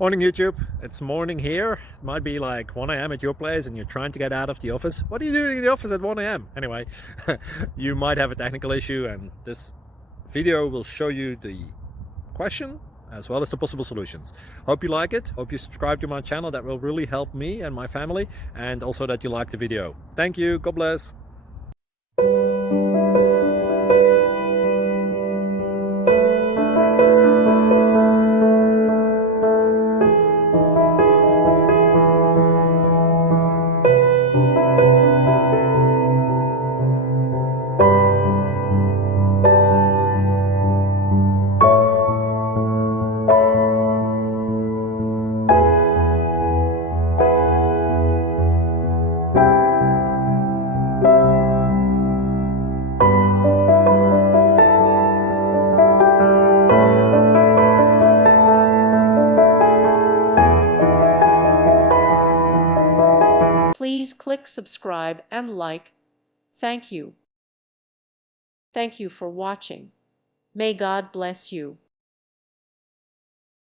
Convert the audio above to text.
Morning YouTube, it's morning here. It might be like 1 a.m. at your place and you're trying to get out of the office. What are you doing in the office at 1 a.m.? Anyway, you might have a technical issue and this video will show you the question as well as the possible solutions. Hope you like it, hope you subscribe to my channel. That will really help me and my family, and also that you like the video. Thank you, God bless. Please click subscribe and like. Thank you. Thank you for watching. May God bless you.